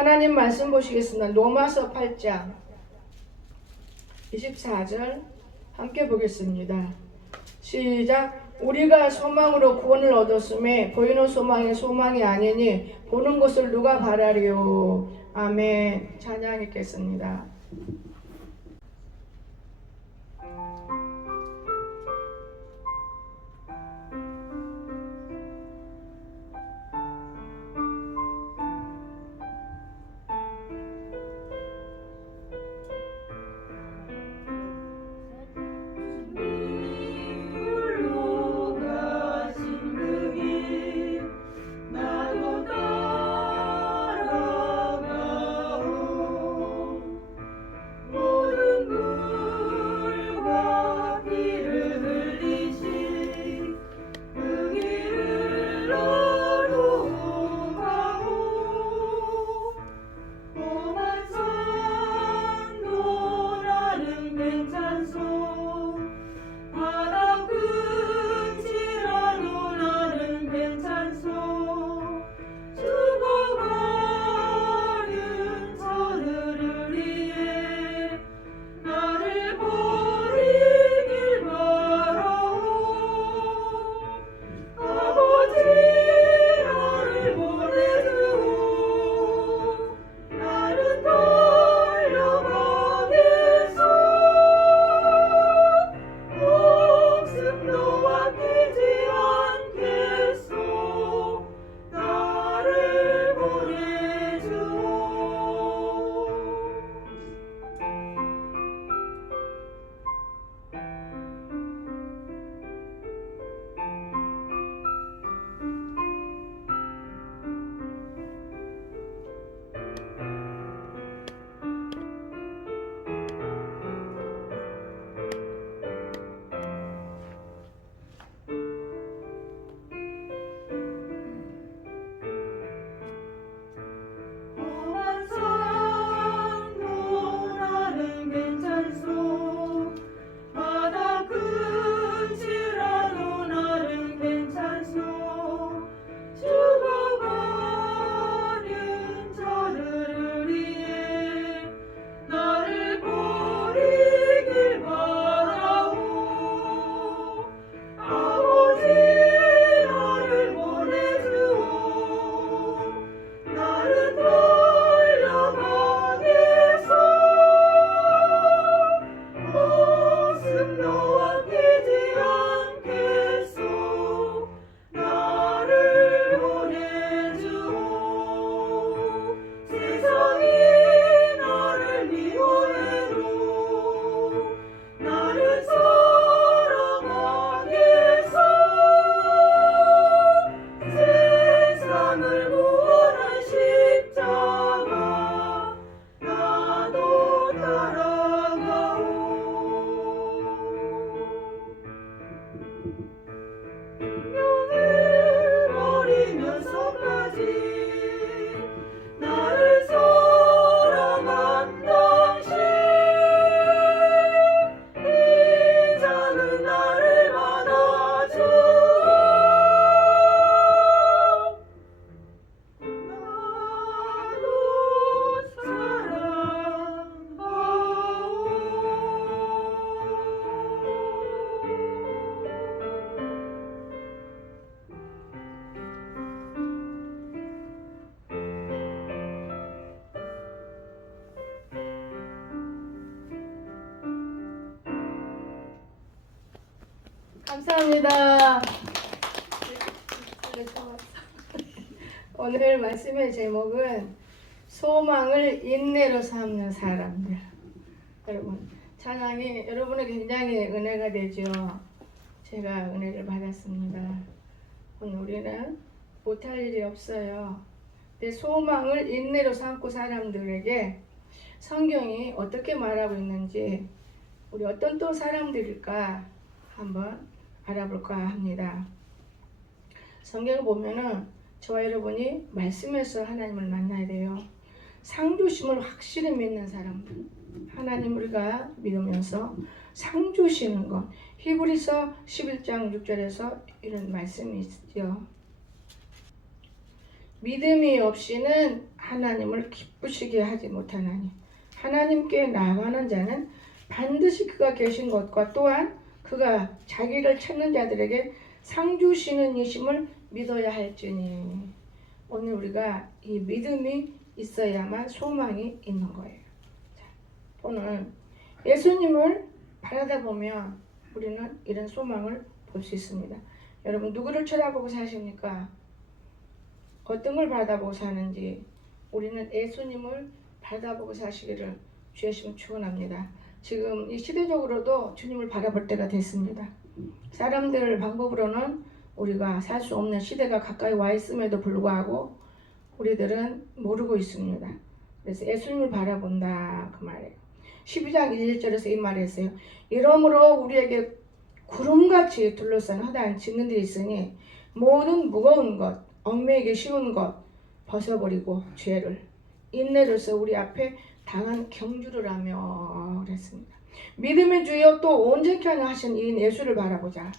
하나님 말씀 보시겠습니다. 로마서 8장 24절 함께 보겠습니다. 시작. 우리가 소망으로 구원을 얻었음에 보이는 소망이 소망이 아니니 보는 것을 누가 바라리요. 아멘. 찬양했겠습니다. 감사합니다. 오늘 말씀의 제목은 소망을 인내로 삼는 사람들. 여러분, 찬양이 여러분에게 굉장히 은혜가 되죠. 제가 은혜를 받았습니다. 오늘 우리는 못할 일이 없어요. 내 소망을 인내로 삼고 사람들에게 성경이 어떻게 말하고 있는지 우리 어떤 또 사람들일까 한번 알아볼까 합니다. 성경을 보면은 저와 여러분이 말씀에서 하나님을 만나야 돼요. 상주심을 확실히 믿는 사람들, 하나님 우리가 믿으면서 상주시는 것. 히브리서 11장 6절에서 이런 말씀이 있죠. 믿음이 없이는 하나님을 기쁘시게 하지 못하나니 하나님께 나아가는 자는 반드시 그가 계신 것과 또한 그가 자기를 찾는 자들에게 상 주시는 이심을 믿어야 할지니. 오늘 우리가 이 믿음이 있어야만 소망이 있는 거예요. 자, 오늘 예수님을 바라다 보면 우리는 이런 소망을 볼 수 있습니다. 여러분 누구를 쳐다보고 사십니까? 어떤 걸 바라보고 사는지 우리는 예수님을 바라보고 사시기를 주의 이름으로 축원합니다. 지금 이 시대적으로도 주님을 바라볼 때가 됐습니다. 사람들 방법으로는 우리가 살 수 없는 시대가 가까이 와 있음에도 불구하고 우리들은 모르고 있습니다. 그래서 예수님을 바라본다 그 말이에요. 12장 1절에서 이 말을 했어요. 이러므로 우리에게 구름같이 둘러싼 허다한 증인들이 있으니 모든 무거운 것, 얽매이기 쉬운 것 벗어버리고 죄를 인내로서 우리 앞에 당한 경주를 하며 그랬습니다. 믿음의 주여 또 온전케 하는 하신 이 예수를 바라보자.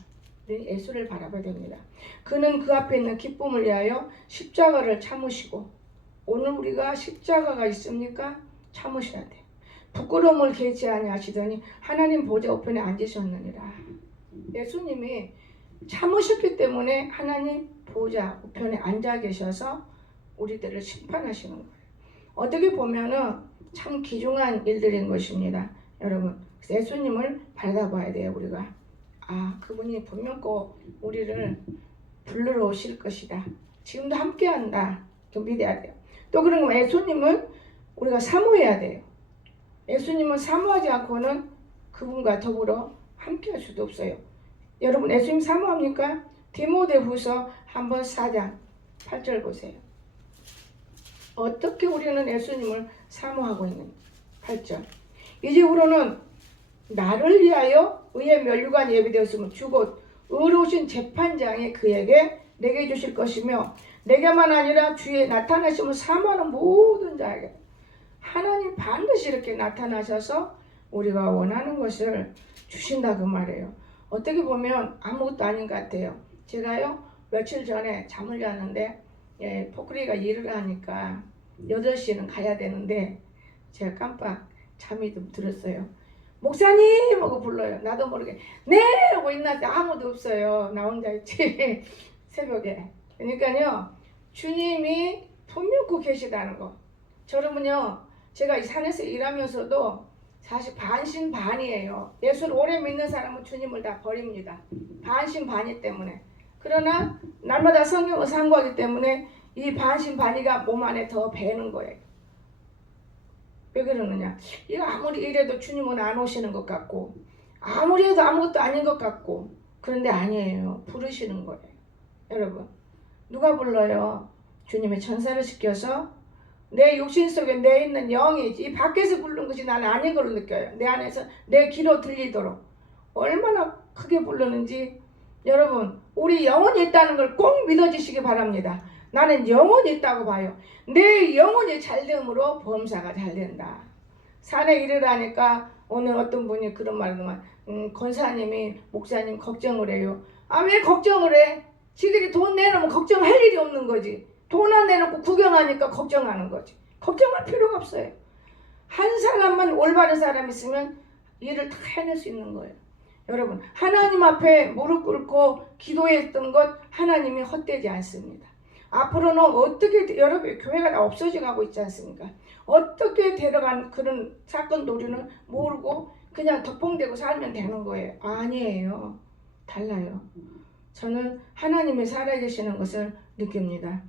예수를 바라봐야 됩니다. 그는 그 앞에 있는 기쁨을 위하여 십자가를 참으시고 오늘 우리가 십자가가 있습니까? 참으셔야 돼. 부끄러움을 개치 아니하시더니 하나님 보좌 우편에 앉으셨느니라. 예수님이 참으셨기 때문에 하나님 보좌 우편에 앉아 계셔서 우리들을 심판하시는 거예요. 어떻게 보면은 참 귀중한 일들인 것입니다. 여러분 예수님을 바라봐야 돼요. 우리가 그분이 분명 꼭 우리를 불러러 오실 것이다. 지금도 함께한다. 믿어야 돼요. 또 그런 거 예수님을 우리가 사모해야 돼요. 예수님을 사모하지 않고는 그분과 더불어 함께할 수도 없어요. 여러분 예수님 사모합니까? 디모데후서 한번 4장 8절 보세요. 어떻게 우리는 예수님을 사모하고 있는지. 8절. 이제후로는 나를 위하여 의의 면류관이 예비되었으면 주곧 의로우신 재판장이 그에게 내게 주실 것이며 내게만 아니라 주의 나타나심을 사모하는 모든 자에게 하나님 반드시 이렇게 나타나셔서 우리가 원하는 것을 주신다 그 말이에요. 어떻게 보면 아무것도 아닌 것 같아요. 제가요 며칠 전에 잠을 잤는데 포크리가 일을 하니까 8시에는 가야 되는데 제가 깜빡 잠이 좀 들었어요. 목사님 하고 불러요. 나도 모르게 네 하고 있는데 아무도 없어요. 나 혼자 있지. 새벽에. 그러니까요 주님이 분명히 계시다는 거. 저러면요 제가 이 산에서 일하면서도 사실 반신반의예요. 예수를 오래 믿는 사람은 주님을 다 버립니다. 반신반의 때문에. 그러나 날마다 성경을 상고하기 때문에 이 반신반의가 몸 안에 더 배는 거예요. 왜 그러느냐? 이거 아무리 이래도 주님은 안 오시는 것 같고 아무리 해도 아무것도 아닌 것 같고 그런데 아니에요. 부르시는 거예요. 여러분 누가 불러요? 주님의 천사를 시켜서 내 육신 속에 내 있는 영이 이 밖에서 부르는 것이 나는 아닌 걸로 느껴요. 내 안에서 내 귀로 들리도록 얼마나 크게 부르는지 여러분 우리 영혼이 있다는 걸 꼭 믿어주시기 바랍니다. 나는 영혼이 있다고 봐요. 내 영혼이 잘됨으로 범사가 잘 된다. 산에 일을 하니까 오늘 어떤 분이 그런 말을 하면 권사님이 목사님 걱정을 해요. 왜 걱정을 해? 지들이 돈 내놓으면 걱정할 일이 없는 거지. 돈 안 내놓고 구경하니까 걱정하는 거지. 걱정할 필요가 없어요. 한 사람만 올바른 사람 있으면 일을 다 해낼 수 있는 거예요. 여러분 하나님 앞에 무릎 꿇고 기도했던 것 하나님이 헛되지 않습니다. 앞으로는 어떻게 여러분 교회가 다 없어져 가고 있지 않습니까? 어떻게 데려간 그런 사건도 우리는 모르고 그냥 덕봉되고 살면 되는 거예요. 아니에요. 달라요. 저는 하나님이 살아계시는 것을 느낍니다.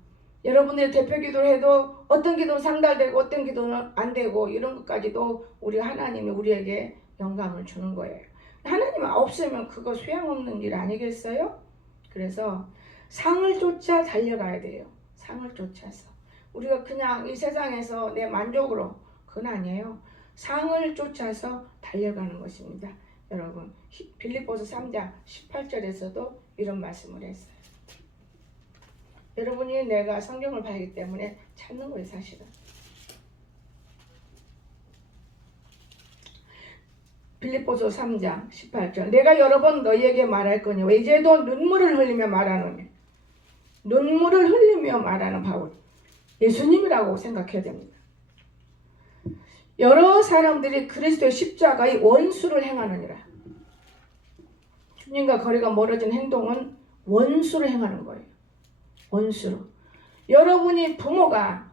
여러분들이 대표 기도를 해도 어떤 기도는 상달되고 어떤 기도는 안 되고 이런 것까지도 우리 하나님이 우리에게 영감을 주는 거예요. 하나님 없으면 그거 소용없는 일 아니겠어요? 그래서 상을 쫓아 달려가야 돼요. 상을 쫓아서. 우리가 그냥 이 세상에서 내 만족으로 그건 아니에요. 상을 쫓아서 달려가는 것입니다. 여러분 빌립보서 3장 18절에서도 이런 말씀을 했어요. 여러분이 내가 성경을 봤기 때문에 찾는 거예요. 사실은. 빌립보서 3장 18절 내가 여러 번 너희에게 말할 거니 이제도 눈물을 흘리며 말하노니 눈물을 흘리며 말하는 바울. 예수님이라고 생각해야 됩니다. 여러 사람들이 그리스도의 십자가의 원수를 행하느니라. 주님과 거리가 멀어진 행동은 원수를 행하는 거예요. 원수로. 여러분이 부모가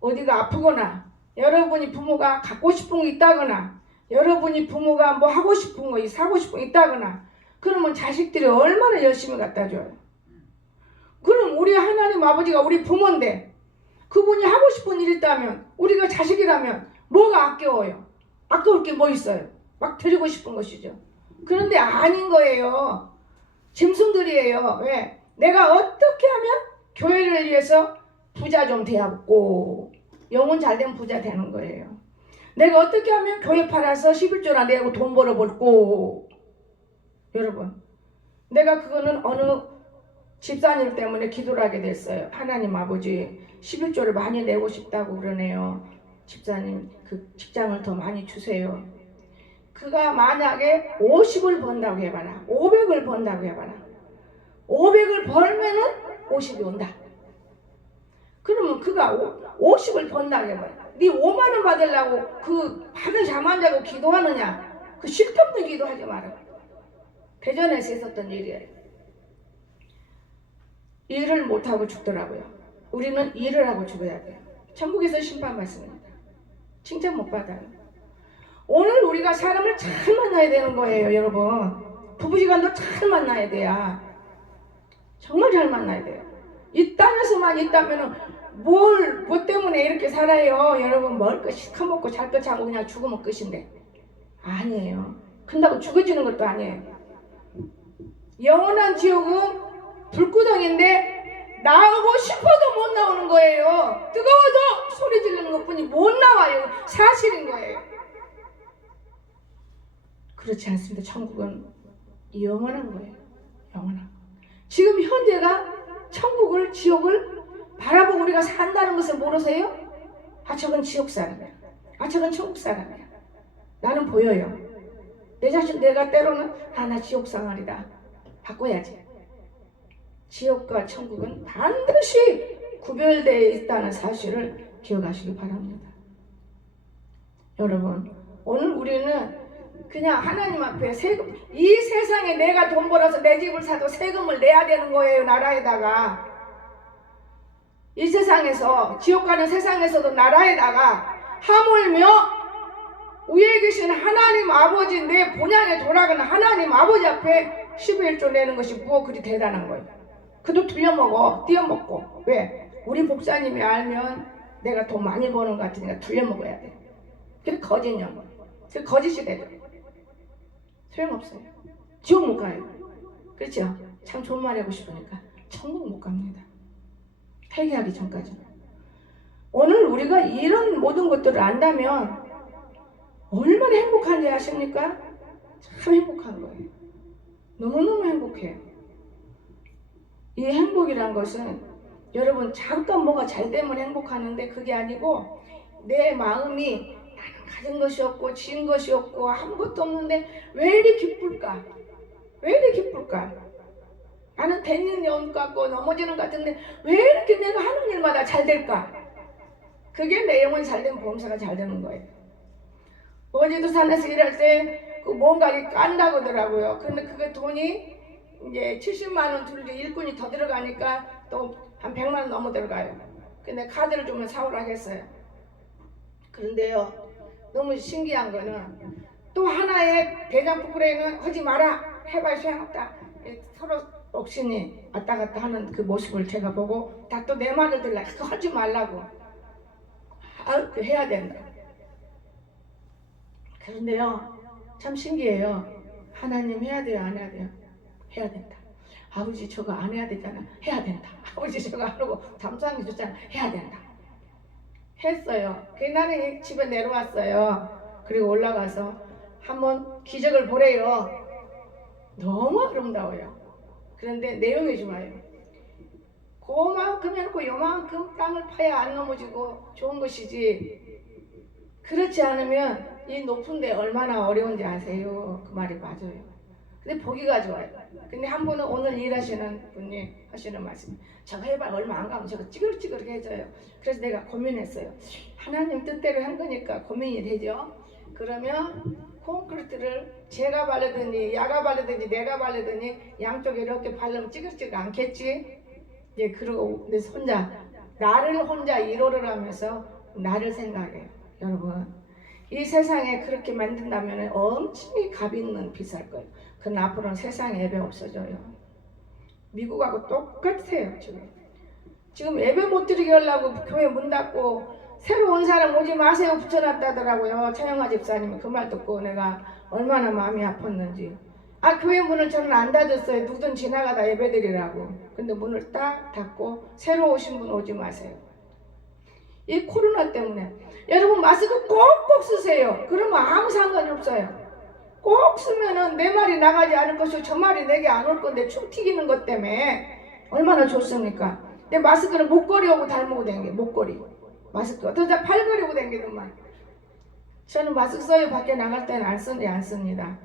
어디가 아프거나, 여러분이 부모가 갖고 싶은 게 있다거나, 여러분이 부모가 뭐 하고 싶은 거, 사고 싶은 게 있다거나, 그러면 자식들이 얼마나 열심히 갖다 줘요. 그럼 우리 하나님 아버지가 우리 부모인데, 그분이 하고 싶은 일이 있다면, 우리가 자식이라면 뭐가 아껴워요? 아까울 게 뭐 있어요? 막 드리고 싶은 것이죠. 그런데 아닌 거예요. 짐승들이에요. 왜? 내가 어떻게 하면 교회를 위해서 부자 좀 되었고, 영혼 잘된 부자 되는 거예요. 내가 어떻게 하면 교회 팔아서 11조나 내고 돈 벌어볼고. 여러분, 내가 그거는 어느 집사님 때문에 기도를 하게 됐어요. 하나님 아버지 11조를 많이 내고 싶다고 그러네요. 집사님 그 직장을 더 많이 주세요. 그가 만약에 50을 번다고 해봐라. 500을 번다고 해봐라. 500을 벌면은 50이 온다. 그러면 그가 50을 번다고 해봐라. 네 5만 원 받으려고 그 받은 잠 안 자고 기도하느냐? 그 실없는 기도하지 마라. 대전에서 있었던 일이에요. 일을 못하고 죽더라고요. 우리는 일을 하고 죽어야 돼요. 천국에서 심판받습니다. 칭찬 못 받아요. 오늘 우리가 사람을 잘 만나야 되는 거예요, 여러분. 부부지간도 잘 만나야 돼요. 정말 잘 만나야 돼요. 이 땅에서만 있다면은 뭐 때문에 이렇게 살아요? 여러분, 먹을 거 시커 먹고 잘 거 자고 그냥 죽으면 끝인데. 아니에요. 근다고 죽어지는 것도 아니에요. 영원한 지옥은 불구덩인데 나오고 싶어도 못 나오는 거예요. 뜨거워도 소리 지르는 것뿐이 못 나와요. 사실인 거예요. 그렇지 않습니다. 천국은 영원한 거예요. 영원한. 지금 현재가 천국을 지옥을 바라보고 우리가 산다는 것을 모르세요? 아, 저건 지옥 사람이야. 아, 저건 천국 사람이야. 나는 보여요. 내 자신 내가 때로는 나 지옥 상활이다. 바꿔야지. 지옥과 천국은 반드시 구별되어 있다는 사실을 기억하시기 바랍니다. 여러분, 오늘 우리는 그냥 하나님 앞에 세금, 이 세상에 내가 돈 벌어서 내 집을 사도 세금을 내야 되는 거예요. 나라에다가. 이 세상에서, 지옥 가는 세상에서도 나라에다가 하물며 위에 계신 하나님 아버지, 내 본향에 돌아가는 하나님 아버지 앞에 11조 내는 것이 뭐 그리 대단한 거예요. 그도 들려먹어, 띄어먹고. 왜? 우리 목사님이 알면 내가 돈 많이 버는 것 같으니까 들려먹어야 돼. 그게 거짓이냐고. 그게 거짓이 되죠. 소용없어요. 지옥 못 가요. 그렇죠? 참 좋은 말 하고 싶으니까 천국 못 갑니다. 회개하기 전까지는. 오늘 우리가 이런 모든 것들을 안다면 얼마나 행복한지 아십니까? 참 행복한 거예요. 너무너무 행복해요. 이 행복이란 것은 여러분 잠깐 뭐가 잘 되면 행복하는데 그게 아니고 내 마음이 나는 가진 것이 없고 지은 것이 없고 아무것도 없는데 왜 이리 기쁠까? 왜 이리 기쁠까? 나는 되는 것 같고 넘어지는 것 같은데 왜 이렇게 내가 하는 일마다 잘 될까? 그게 내 영혼 잘된 보험사가 잘 되는 거예요. 어제도 산에서 일할 때 그 뭔가 깐다고 하더라고요. 근데 그게 돈이 이제 70만 원 들고 일꾼이 더 들어가니까 또 한 100만 원 넘어 들어가요. 근데 카드를 주면 사오라 했어요. 그런데요, 너무 신기한 거는 또 하나의 대장 부끄레이는 하지 마라. 해봐야 소용없다. 서로 억신이 왔다 갔다 하는 그 모습을 제가 보고 다 또 내 말을 들라. 그거 하지 말라고. 그 해야 된다. 그런데요, 참 신기해요. 하나님 해야 돼요, 안 해야 돼요? 해야 된다. 아버지 저거 안 해야 되잖아. 해야 된다. 아버지 저거 안 하고 잠수함이 줬잖아. 해야 된다. 했어요. 나는 집에 내려왔어요. 그리고 올라가서 한번 기적을 보래요. 너무 아름다워요. 그런데 내용이 좋아요. 그만큼 해놓고 요만큼 땅을 파야 안 넘어지고 좋은 것이지. 그렇지 않으면 이 높은 데 얼마나 어려운지 아세요? 그 말이 맞아요. 근데 보기가 좋아요. 근데 한 분은 오늘 일하시는 분이 하시는 말씀, 저거 해봐 얼마 안 가면 저거 찌글찌글하게 해줘요. 그래서 내가 고민했어요. 하나님 뜻대로 한 거니까 고민이 되죠. 그러면 콘크리트를 제가 바르더니 야가 바르더니 내가 바르더니 양쪽에 이렇게 바르면 찌글찌글 않겠지. 예, 그리고 내 혼자 나를 혼자 1호를 하면서 나를 생각해요. 여러분 이 세상에 그렇게 만든다면 엄청나게 값 있는 비쌀 거예요. 그럼 앞으로는 세상에 예배 없어져요. 미국하고 똑같아요. 지금 예배 못 드리게 하려고 교회 문 닫고 새로 온 사람 오지 마세요 붙여놨다더라고요. 차영아 집사님이 그 말 듣고 내가 얼마나 마음이 아팠는지. 아, 교회 문을 저는 안 닫았어요. 누구든 지나가다 예배 드리라고. 근데 문을 딱 닫고 새로 오신 분 오지 마세요. 이 코로나 때문에 여러분 마스크 꼭꼭 쓰세요. 그러면 아무 상관이 없어요. 꼭 쓰면은 내 말이 나가지 않을 것이고 저 말이 내게 안 올 건데 춤 튀기는 것 때문에 얼마나 좋습니까? 내 마스크는 목걸이하고 닮고 댕겨. 목걸이 마스크 어쩌다 팔걸이하고 댕기더만. 저는 마스크 써요. 밖에 나갈 때는 안 씁니다.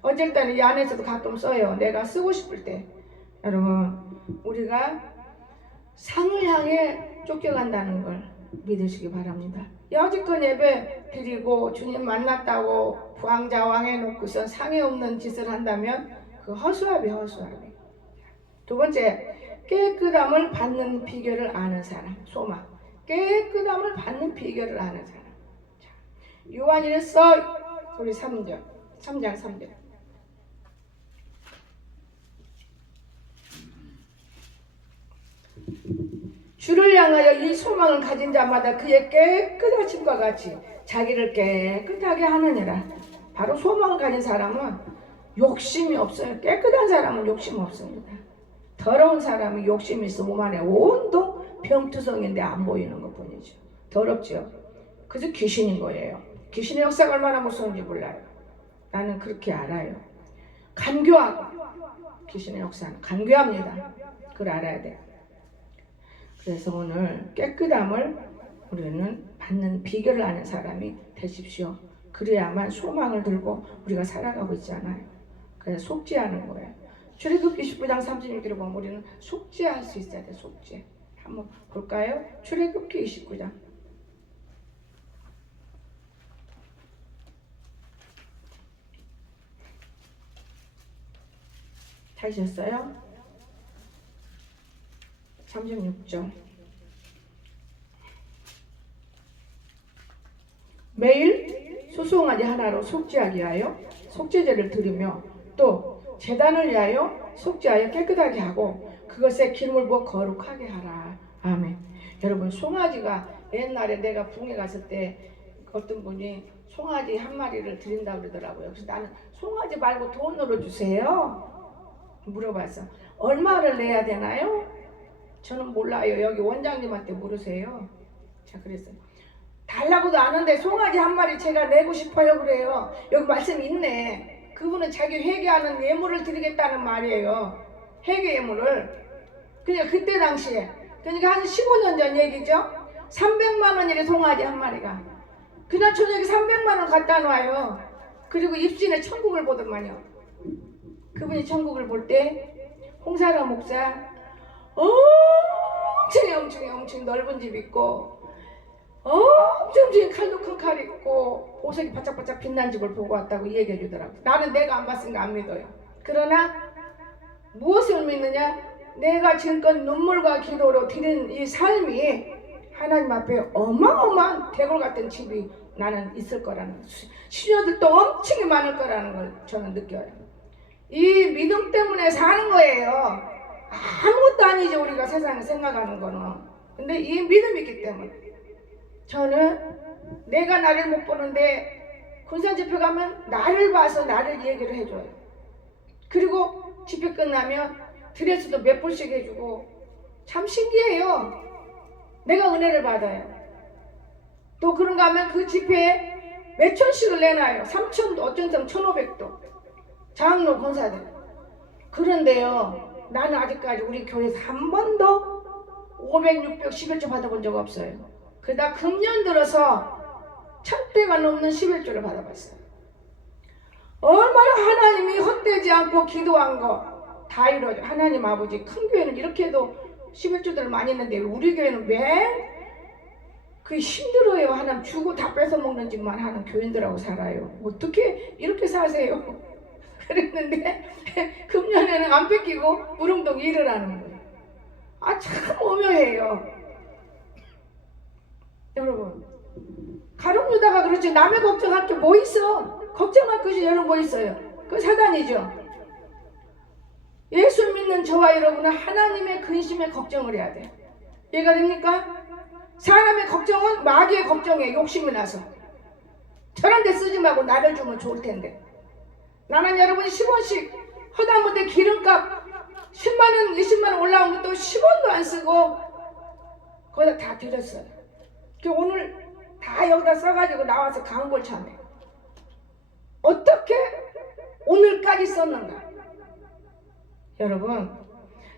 어쩔 때는 이 안에서도 가끔 써요. 내가 쓰고 싶을 때. 여러분 우리가 상을 향해 쫓겨간다는 걸 믿으시기 바랍니다. 여지껏 예배 드리고 주님 만났다고 부황자왕해 놓고선 상에 없는 짓을 한다면 그 허수아비. 두 번째, 깨끗함을 받는 비결을 아는 사람. 소망. 깨끗함을 받는 비결을 아는 사람. 요한일서 우리 3장 3절. 주를 향하여 이 소망을 가진 자마다 그의 깨끗하심과 같이 자기를 깨끗하게 하느니라. 바로 소망을 가진 사람은 욕심이 없어요. 깨끗한 사람은 욕심 없습니다. 더러운 사람이 욕심이 있어 몸 안에 온통 병투성인데 안 보이는 것 뿐이죠. 더럽죠. 그래서 귀신인 거예요. 귀신의 역사가 얼마나 무서운지 몰라요. 나는 그렇게 알아요. 간교하고 귀신의 역사는 간교합니다. 그걸 알아야 돼요. 그래서 오늘 깨끗함을 우리는 받는 비결을 아는 사람이 되십시오. 그래야만 소망을 들고 우리가 살아가고 있잖아요. 그래서 속죄하는 거예요. 출애굽기 19장 36절을 보면 우리는 속죄할 수 있어야 돼. 속죄. 한번 볼까요? 출애굽기 29장. 찾으셨어요? 36절. 매일 소송아지 하나로 속죄하기 위하여 속죄제를 드리며 또 제단을 위하여 속죄하여 깨끗하게 하고 그것에 기름을 부어 거룩하게 하라. 아멘. 여러분 송아지가 옛날에 내가 붕에 갔을 때 어떤 분이 송아지 한 마리를 드린다고 그러더라고요. 그래서 나는 송아지 말고 돈으로 주세요 물어봤어. 얼마를 내야 되나요? 저는 몰라요. 여기 원장님한테 물으세요. 자, 그랬어요. 달라고도 아는데 송아지 한 마리 제가 내고 싶어요 그래요. 여기 말씀 있네. 그분은 자기 회개하는 예물을 드리겠다는 말이에요. 회개 예물을. 그러니까 그때 당시에 그러니까 한 15년 전 얘기죠. 300만 원이래 송아지 한 마리가. 그날 저녁에 300만 원 갖다 놔요. 그리고 입신에 천국을 보더만요. 그분이 천국을 볼 때 홍사라 목사 엄청 넓은 집 있고 엄청 칼도 큰 칼 있고 보석이 바짝바짝 빛난 집을 보고 왔다고 얘기해 주더라고. 나는 내가 안 봤으니까 안 믿어요. 그러나 무엇을 믿느냐? 내가 지금껏 눈물과 기도로 드린 이 삶이 하나님 앞에 어마어마한 대골 같은 집이 나는 있을 거라는, 시녀들도 엄청 많을 거라는 걸 저는 느껴요. 이 믿음 때문에 사는 거예요. 아무것도 아니죠 우리가 세상에 생각하는 거는. 근데 이 믿음이 있기 때문에 저는 내가 나를 못 보는데 군산 집회 가면 나를 봐서 나를 얘기를 해줘요. 그리고 집회 끝나면 드레스도 몇 불씩 해주고 참 신기해요. 내가 은혜를 받아요. 또 그런가 하면 그 집회에 몇 천씩을 내놔요. 3천도 어쩐 점 1,500도 장로 권사들. 그런데요 나는 아직까지 우리 교회에서 한 번도 500, 600, 11조 받아본 적 없어요. 그러다 금년 들어서 1,000대가 넘는 11조를 받아봤어요. 얼마나 하나님이 헛되지 않고 기도한 거 다 이루어져. 하나님 아버지, 큰 교회는 이렇게도 11조들을 많이 했는데 우리 교회는 매일 그 힘들어요. 하나님 주고 다 뺏어먹는 짓만 하는 교인들하고 살아요. 어떻게 이렇게 사세요? 그랬는데 금년에는 안 뺏기고 무릉동 일을 하는 거예요. 아, 참 오묘해요. 여러분, 가룟 유다가 그렇지. 남의 걱정할 게 뭐 있어? 걱정할 것이 여러분 뭐 있어요? 그 사단이죠. 예수 믿는 저와 여러분은 하나님의 근심에 걱정을 해야 돼요. 이해가 됩니까? 사람의 걱정은 마귀의 걱정에 욕심이 나서 저런 데 쓰지 말고 나를 주면 좋을 텐데, 나는 여러분이 10원씩 허다못해 기름값 10만원 20만원 올라온 것도 10원도 안 쓰고 거기다 다 드렸어요. 오늘 다 여기다 써가지고 나와서 강골 참해. 어떻게 오늘까지 썼는가? 여러분,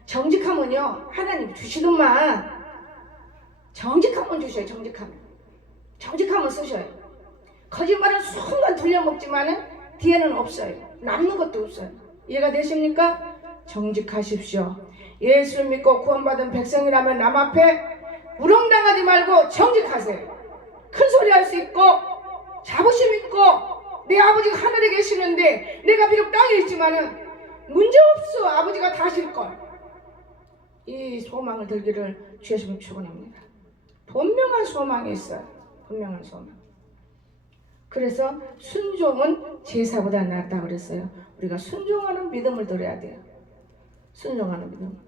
정직하면요 하나님 주시더만. 정직하면 주셔요. 정직하면 쓰셔요. 거짓말은 순간 돌려먹지만은 뒤에는 없어요. 남는 것도 없어요. 이해가 되십니까? 정직하십시오. 예수 믿고 구원받은 백성이라면 남 앞에 우롱당하지 말고 정직하세요. 큰 소리 할 수 있고 자부심 있고 내 아버지가 하늘에 계시는데 내가 비록 땅에 있지만은 문제없어. 아버지가 다 하실걸. 이 소망을 들기를 주시면 축원합니다. 분명한 소망이 있어요. 분명한 소망. 그래서 순종은 제사보다 낫다 그랬어요. 우리가 순종하는 믿음을 들어야 돼요. 순종하는 믿음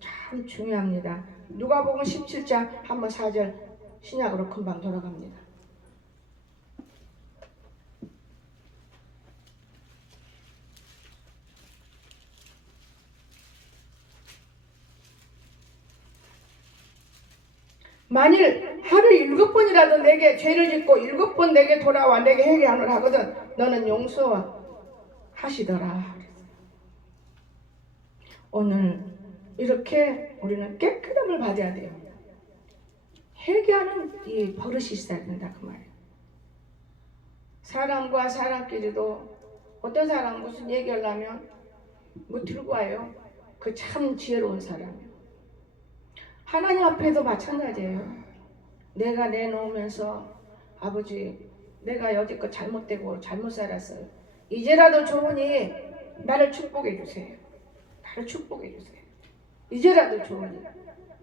참 중요합니다. 누가복음 17장 한번 4절 신약으로 금방 돌아갑니다. 만일 하루에 7번이라도 내게 죄를 짓고 7번 내게 돌아와 내게 회개하노라 하거든 너는 용서하시더라. 오늘 이렇게 우리는 깨끗함을 받아야 돼요. 회개하는 이 버릇이 있어야 된다 그 말이에요. 사람과 사람끼리도 어떤 사람 무슨 얘기하려면 뭐 들고 와요. 그 참 지혜로운 사람이에요. 하나님 앞에도 마찬가지예요. 내가 내놓으면서 아버지 내가 여지껏 잘못되고 잘못 살았어요. 이제라도 좋으니 나를 축복해 주세요. 나를 축복해 주세요. 이제라도 좋으니.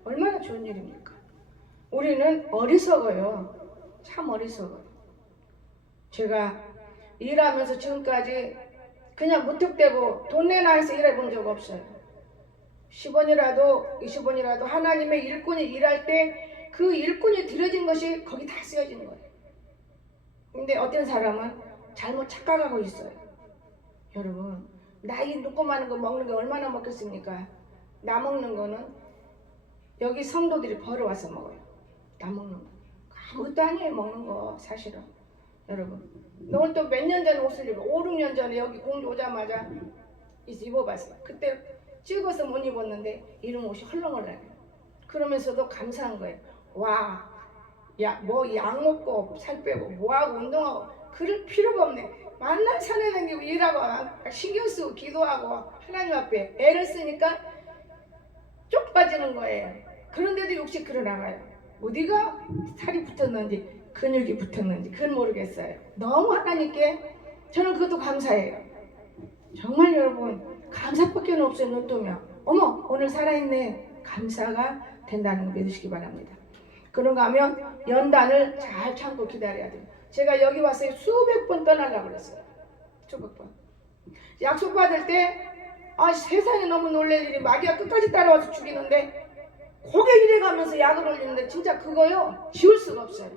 얼마나 좋은 일입니까? 우리는 어리석어요. 참 어리석어요. 제가 일하면서 지금까지 그냥 무턱대고 돈 내나 해서 일해본 적 없어요. 10원이라도 20원이라도 하나님의 일꾼이 일할 때 그 일꾼이 들여진 것이 거기 다 쓰여지는 거예요. 근데 어떤 사람은 잘못 착각하고 있어요. 여러분, 나이 놓고 마는 거 먹는 게 얼마나 먹겠습니까? 나 먹는 거는 여기 성도들이 벌어와서 먹어요. 나 먹는 거 아무것도 아니에요. 먹는 거 사실은. 여러분, 오늘 또 몇 년 전에 옷을 입어 5, 6년 전에 여기 공주 오자마자 입어봤어요. 그때 찍어서 못 입었는데 이런 옷이 헐렁헐렁해요. 그러면서도 감사한 거예요. 와, 야, 뭐 약 먹고 살 빼고 뭐하고 운동하고 그럴 필요가 없네. 만날 산에 다니고 일하고 신경 쓰고 기도하고 하나님 앞에 애를 쓰니까 쪽 빠지는 거예요. 그런데도 욕심 끌어나가요. 어디가 살이 붙었는지 근육이 붙었는지 그건 모르겠어요. 너무 하나님께 저는 그것도 감사해요. 정말 여러분 감사밖에 없어요. 눈 뜨면 어머 오늘 살아있네. 감사가 된다는 거 믿으시기 바랍니다. 그런가 하면 연단을 잘 참고 기다려야 돼요. 제가 여기 와서 수백 번 떠나려고 그랬어요. 수백 번. 약속 받을 때 세상에 너무 놀랄 일이 마귀가 끝까지 따라와서 죽이는데 고개 이래가면서 약을 올리는데 진짜 그거요 지울 수가 없어요.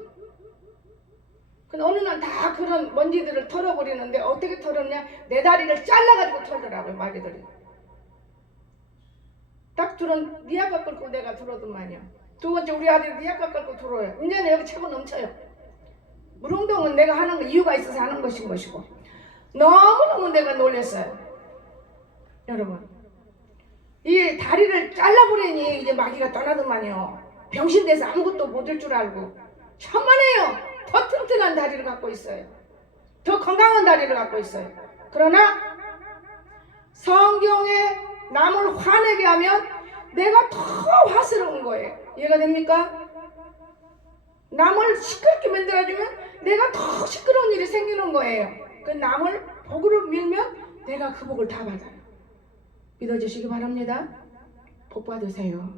근데 어느 날 다 그런 먼지들을 털어버리는데 어떻게 털었냐? 내 다리를 잘라가지고 털더라고요 마귀들이. 딱 들은 니아가 끌고 내가 들어더만요. 두 번째 우리 아들이 니아가 끌고 들어요. 이제는 여기 차고 넘쳐요. 무릉동은 내가 하는 거 이유가 있어서 하는 것인 것이고 너무너무 내가 놀랐어요. 여러분 이 다리를 잘라버리니 이제 마귀가 떠나더만요. 병신돼서 아무것도 못할 줄 알고 천만에요. 더 튼튼한 다리를 갖고 있어요. 더 건강한 다리를 갖고 있어요. 그러나 성경에 남을 화내게 하면 내가 더 화스러운 거예요. 이해가 됩니까? 남을 시끄럽게 만들어주면 내가 더 시끄러운 일이 생기는 거예요. 그 남을 복으로 밀면 내가 그 복을 다 받아요. 믿어주시기 바랍니다. 복 받으세요.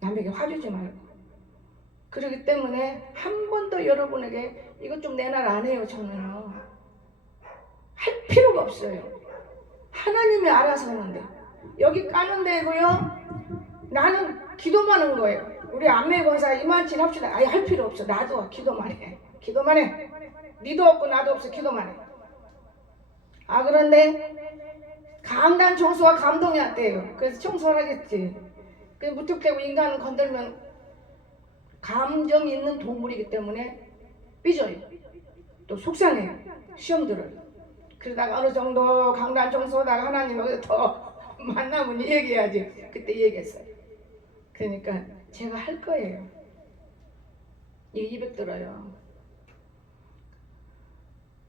남에게 화주지 말고. 그렇기 때문에 한 번도 여러분에게 이것 좀 내놔라 안 해요. 저는요. 할 필요가 없어요. 하나님이 알아서 하는데. 여기 까는 데고요. 나는 기도만 하는 거예요. 우리 안매 권사 이만치 합시다. 아예 할 필요 없어. 나도 기도만 해. 기도만 해. 니도 없고 나도 없어. 기도만 해. 아 그런데 강단 청소가 감동이 안 돼요. 그래서 청소를 하겠지. 그 무턱대고 인간을 건들면 감정 있는 동물이기 때문에 삐져요. 또 속상해요. 시험 들어요. 그러다가 어느 정도 강단 청소하다가 하나님 더 만나면 얘기해야지. 그때 얘기했어요. 그러니까 제가 할 거예요. 이게 200 들어요.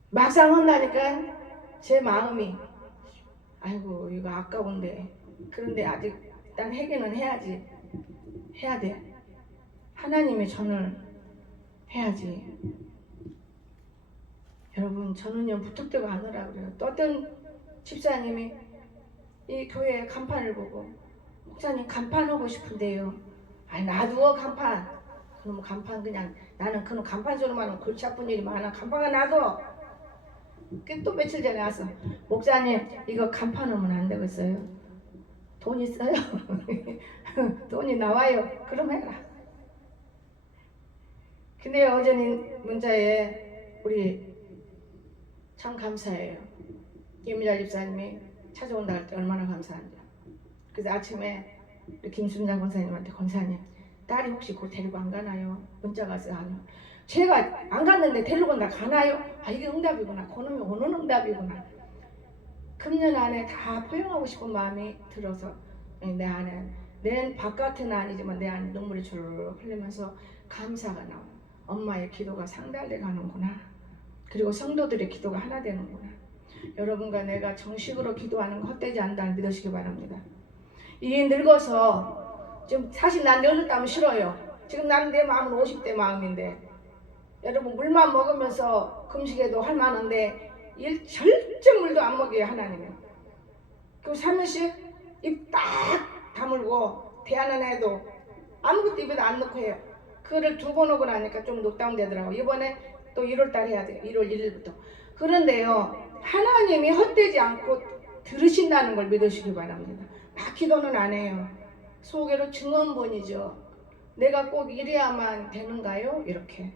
막상 한다니까 제 마음이 아이고 이거 아까운데 그런데 아직 일단 해결은 해야지. 해야 돼. 하나님의 전을 해야지. 여러분 저는요 무턱대고 하느라고 그래요. 또 어떤 집사님이 이 교회 간판을 보고 목사님 간판하고 싶은데요. 아니 놔두어 간판. 그럼 간판 그냥 나는 그놈 간판 소리만 하면 골치 아픈 일이 많아. 간판가 놔둬. 또 며칠 전에 와서 목사님 이거 간판하면 안 되겠어요? 돈 있어요? 돈이 나와요. 그럼 해라. 근데 어제 문자에 우리 참 감사해요. 김미자 집사님이 찾아온다 할 때 얼마나 감사한지. 그래서 아침에 우리 김순장 권사님한테 권사님 딸이 혹시 곧 데리고 안 가나요? 문자가 와서 아니요. 제가 안 갔는데 데리고 나 가나요? 아 이게 응답이구나. 그놈이 오는 응답이구나. 금년 안에 다 포용하고 싶은 마음이 들어서 내 안에 내 바깥은 아니지만 내 안에 눈물이 주르륵 흘리면서 감사가 나와요. 엄마의 기도가 상달돼 가는구나. 그리고 성도들의 기도가 하나 되는구나. 여러분과 내가 정식으로 기도하는 거 헛되지 않다는 믿으시기 바랍니다. 이 늙어서 지금 사실 난 늙었다면 싫어요. 지금 나는 내 마음은 50대 마음인데 여러분 물만 먹으면서 금식해도 할 만한데 절대 물도 안 먹여요 하나님은. 그 살면서 입 딱 다물고 대하는 해도 아무것도 입에다 안 넣고 해요. 그를 2번 오고 나니까 좀 녹다운 되더라고요. 이번에 또 1월달 해야 돼요. 1월 1일부터. 그런데요 하나님이 헛되지 않고 들으신다는 걸 믿으시기 바랍니다. 막 기도는 안 해요. 속으로 증언본이죠. 내가 꼭 이래야만 되는가요? 이렇게.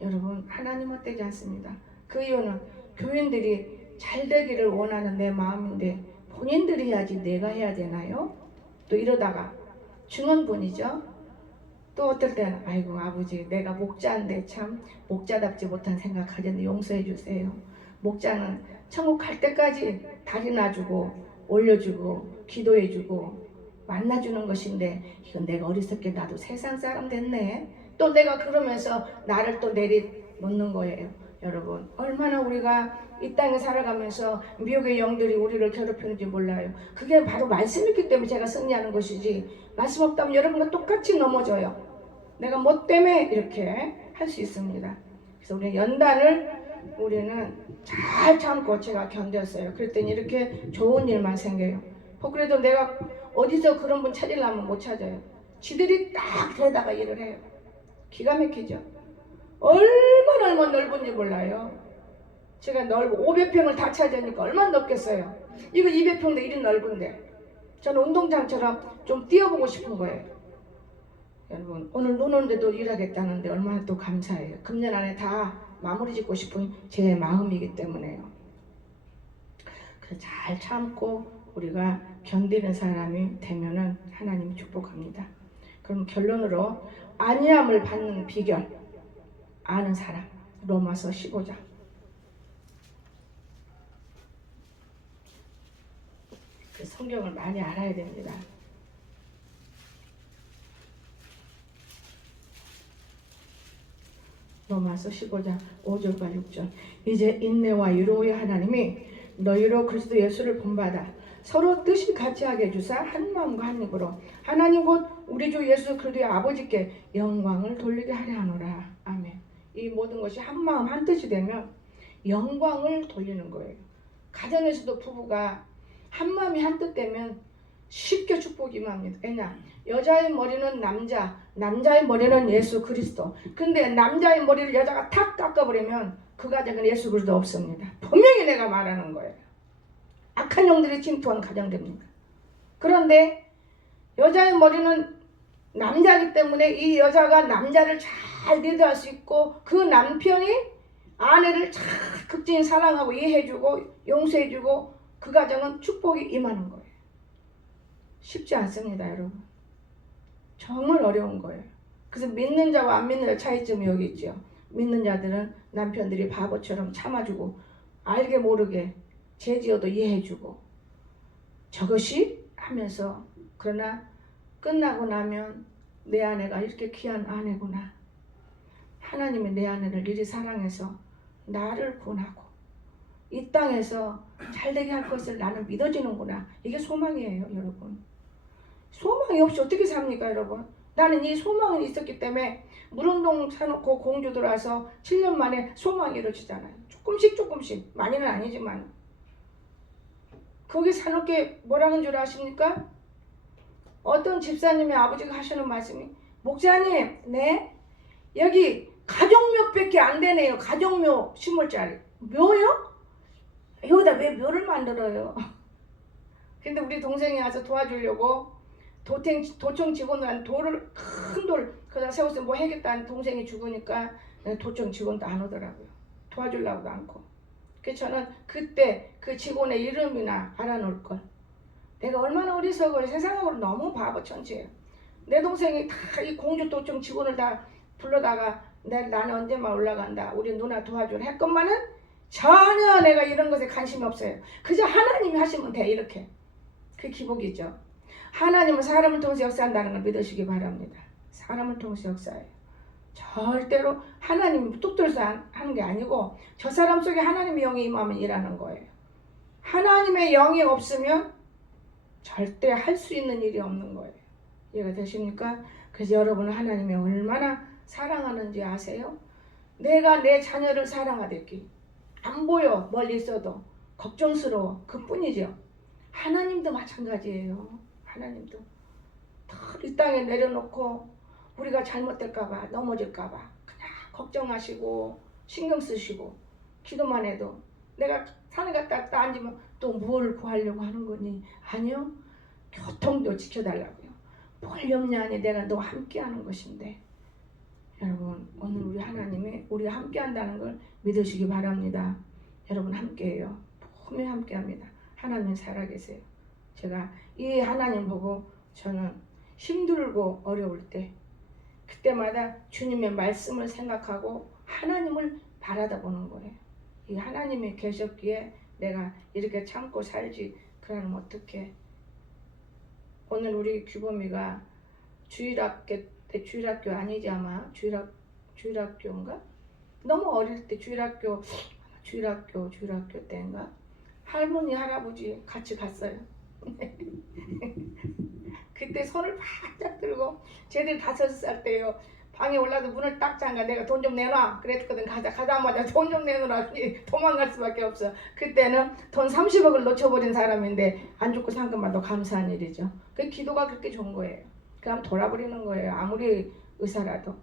여러분 하나님 헛되지 않습니다. 그 이유는 교인들이 잘 되기를 원하는 내 마음인데 본인들이 해야지 내가 해야 되나요? 또 이러다가 증언본이죠. 또 어떨 때는 아이고 아버지 내가 목자인데 참 목자답지 못한 생각하는데 용서해 주세요. 목자는 천국 갈 때까지 다리 놔주고 올려주고 기도해주고 만나주는 것인데 이건 내가 어리석게 나도 세상 사람 됐네. 또 내가 그러면서 나를 또 내리놓는 거예요. 여러분 얼마나 우리가 이 땅에 살아가면서 미혹의 영들이 우리를 괴롭히는지 몰라요. 그게 바로 말씀이 있기 때문에 제가 승리하는 것이지 말씀 없다면 여러분과 똑같이 넘어져요. 내가 뭐 때문에 이렇게 할 수 있습니다. 그래서 우리 연단을 우리는 잘 참고 제가 견뎠어요. 그랬더니 이렇게 좋은 일만 생겨요. 그래도 내가 어디서 그런 분 찾으려면 못 찾아요. 지들이 딱 데려다가 일을 해요. 기가 막히죠. 얼마나 넓은지 몰라요. 제가 넓고 500평을 다 찾으니까 얼마나 넓겠어요. 이거 200평도 이리 넓은데 저는 운동장처럼 좀 뛰어보고 싶은 거예요. 여러분 오늘 눈 오는데도 일하겠다는데 얼마나 또 감사해요. 금년 안에 다 마무리 짓고 싶은 제 마음이기 때문에요. 그래서 잘 참고 우리가 견디는 사람이 되면은 하나님이 축복합니다. 그럼 결론으로 안위함을 받는 비결 아는 사람 로마서 15장. 그 성경을 많이 알아야 됩니다. 로마서 15장 5절과 6절. 이제 인내와 위로의 하나님이 너희로 그리스도 예수를 본받아 서로 뜻이 같이 하게 해주사 한 마음과 한 입으로 하나님 곧 우리 주 예수 그리스도의 아버지께 영광을 돌리게 하려 하노라. 아멘. 이 모든 것이 한 마음 한 뜻이 되면 영광을 돌리는 거예요. 가정에서도 부부가 한 마음이 한 뜻 되면 쉽게 축복이 임합니다. 왜냐? 여자의 머리는 남자, 남자의 머리는 예수 그리스도. 근데 남자의 머리를 여자가 탁 깎아버리면 그 가정은 예수 그리스도 없습니다. 분명히 내가 말하는 거예요. 악한 영들이 침투한 가정됩니다. 그런데 여자의 머리는 남자이기 때문에 이 여자가 남자를 잘 리드할 수 있고 그 남편이 아내를 잘 극진히 사랑하고 이해해주고 용서해주고 그 가정은 축복이 임하는 거예요. 쉽지 않습니다, 여러분. 정말 어려운 거예요. 그래서 믿는 자와 안 믿는 자 차이점이 여기 있죠. 믿는 자들은 남편들이 바보처럼 참아주고 알게 모르게 죄지어도 이해해주고 저것이 하면서 그러나 끝나고 나면 내 아내가 이렇게 귀한 아내구나. 하나님이 내 아내를 이리 사랑해서 나를 구원하고 이 땅에서 잘되게 할 것을 나는 믿어지는구나. 이게 소망이에요, 여러분. 소망이 없이 어떻게 삽니까, 여러분? 나는 이 소망이 있었기 때문에 물운동 사놓고 공주 들어와서 7년 만에 소망이 이루어지잖아요. 조금씩 많이는 아니지만 거기 사놓게 뭐라는 줄 아십니까? 어떤 집사님의 아버지가 하시는 말씀이 목사님, 네? 여기 가족묘밖에 안 되네요. 가족묘 심을 자리. 묘요? 여기다 왜 묘를 만들어요? 근데 우리 동생이 와서 도와주려고 도청 직원을 돌을 큰 돌 그다 세워서 뭐 해겠다는 동생이 죽으니까 도청 직원도 안 오더라고요. 도와주려고도 않고. 그래서 저는 그때 그 직원의 이름이나 알아놓을 걸. 내가 얼마나 어리석어요. 세상으로 너무 바보천지예요. 내 동생이 다 이 공주 도청 직원을 다 불러다가 나는 언제만 올라간다. 우리 누나 도와주라 했건만은 전혀 내가 이런 것에 관심이 없어요. 그저 하나님이 하시면 돼. 이렇게. 그 기복이죠. 하나님은 사람을 통해서 역사한다는 걸 믿으시기 바랍니다. 사람을 통해서 역사해요. 절대로 하나님이 뚝 떨어서 하는 게 아니고 저 사람 속에 하나님의 영이 임하면 일하는 거예요. 하나님의 영이 없으면 절대 할 수 있는 일이 없는 거예요. 이해가 되십니까? 그래서 여러분은 하나님이 얼마나 사랑하는지 아세요? 내가 내 자녀를 사랑하듯이 안 보여 멀리 있어도 걱정스러워 그뿐이죠. 하나님도 마찬가지예요. 하나님도 이 땅에 내려놓고 우리가 잘못될까봐 넘어질까봐 그냥 걱정하시고 신경 쓰시고 기도만 해도 내가 산에 갔다 딱 앉으면 또 뭘 구하려고 하는 거니? 아니요. 교통도 지켜달라고요. 뭘 염려하니 내가 너 함께 하는 것인데. 여러분 오늘 우리 하나님이 우리 함께 한다는 걸 믿으시기 바랍니다. 여러분 함께해요. 분명히 함께 합니다. 하나님 살아계세요. 제가 이 하나님 보고 저는 힘들고 어려울 때 그때마다 주님의 말씀을 생각하고 하나님을 바라다 보는 거예요. 이 하나님이 계셨기에 내가 이렇게 참고 살지. 그러면 어떡해. 오늘 우리 규범이가 주일학교 아니지 아마 주일학교인가? 너무 어릴 때 주일학교 때인가? 할머니 할아버지 같이 갔어요. 그때 손을 바짝 들고 쟤들 5살 때요. 방에 올라서 문을 딱 잠가. 내가 돈 좀 내놔 그랬거든. 가자마자 돈 좀 내놓으라. 도망갈 수밖에 없어. 그때는 돈 30억을 놓쳐버린 사람인데 안 죽고 산 것만도 감사한 일이죠. 그 기도가 그렇게 좋은 거예요. 그냥 돌아버리는 거예요. 아무리 의사라도.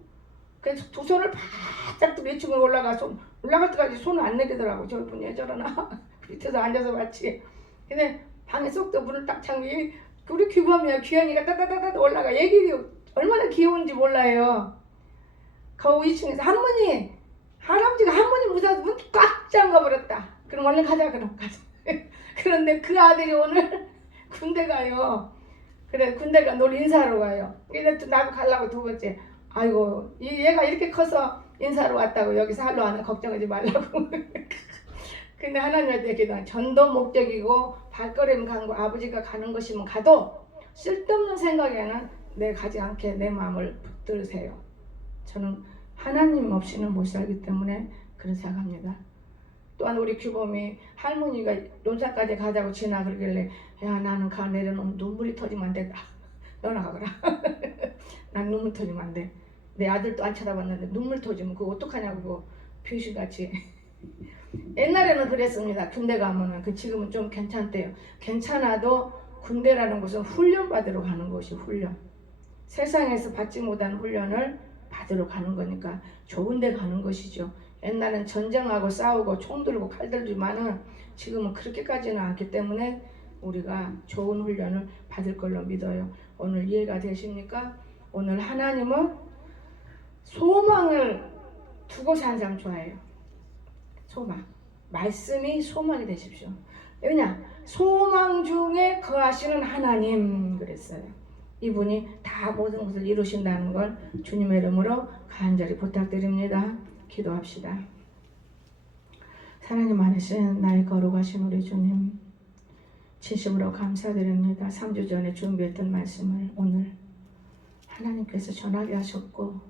그래서 두 손을 바짝 들고 2층을 올라갈 때까지 손을 안 내리더라고. 저 분이 왜 저러나. 밑에서 앉아서 봤지. 근데 방에 쏙 문을 딱 잠기. 우리 규범이야. 규현이가 따다다다 올라가. 얘기 얼마나 귀여운지 몰라요. 거기 2층에서 할아버지가 할머니 무사해서 문 꽉 잠가버렸다. 그럼 얼른 가자. 그럼 가자. 그런데 그 아들이 오늘 군대 가요. 그래 군대가 널 인사하러 가요. 근데 나도 가려고 두 번째. 아이고 얘가 이렇게 커서 인사하러 왔다고 여기서 할로 하는 걱정하지 말라고. 근데 하나님한테 기도한 전도 목적이고 발걸음 간 거 아버지가 가는 것이면 가도 쓸데없는 생각에는 내 가지 않게 내 마음을 붙들으세요. 저는 하나님 없이는 못 살기 때문에 그런 생각합니다. 또한 우리 규범이 할머니가 논산까지 가자고 지나 그러길래 야 나는 가 내려놓으면 눈물이 터지면 안 된다. 너나 가거라. 난 눈물 터지면 안 돼. 내 아들도 안 쳐다봤는데 눈물 터지면 그거 어떡하냐고 병신같이. 옛날에는 그랬습니다. 군대 가면은 지금은 좀 괜찮대요. 괜찮아도 군대라는 곳은 훈련 받으러 가는 곳이 훈련. 세상에서 받지 못한 훈련을 받으러 가는 거니까 좋은 데 가는 것이죠. 옛날엔 전쟁하고 싸우고 총 들고 칼 들지만은 지금은 그렇게까지는 않기 때문에 우리가 좋은 훈련을 받을 걸로 믿어요. 오늘 이해가 되십니까? 오늘 하나님은 소망을 두고 사는 사람 좋아해요. 소망. 말씀이 소망이 되십시오. 왜냐? 소망 중에 거하시는 하나님 그랬어요. 이분이 다 모든 것을 이루신다는 걸 주님의 이름으로 간절히 부탁드립니다. 기도합시다. 하나님 안에신 나의 거룩하신 우리 주님 진심으로 감사드립니다. 3주 전에 준비했던 말씀을 오늘 하나님께서 전하게 하셨고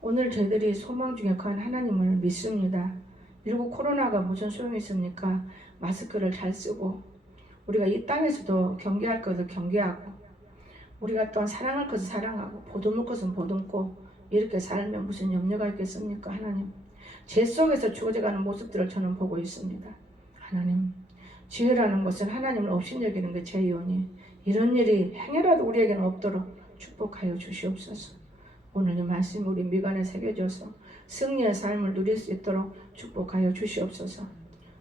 오늘 저희들이 소망 중에 거한 하나님을 믿습니다. 그리고 코로나가 무슨 소용이 있습니까? 마스크를 잘 쓰고 우리가 이 땅에서도 경계할 것을 경계하고 우리가 또한 사랑할 것을 사랑하고 보듬을 것은 보듬고 이렇게 살면 무슨 염려가 있겠습니까? 하나님 죄 속에서 주어져가는 모습들을 저는 보고 있습니다. 하나님 지혜라는 것은 하나님을 없인 여기는 게 죄이오니 이런 일이 행여라도 우리에게는 없도록 축복하여 주시옵소서. 오늘 이 말씀 우리 미간에 새겨져서 승리의 삶을 누릴 수 있도록 축복하여 주시옵소서.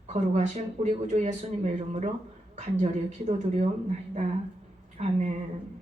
거룩하신 우리 구주 예수님의 이름으로 간절히 기도드리옵나이다. 아멘.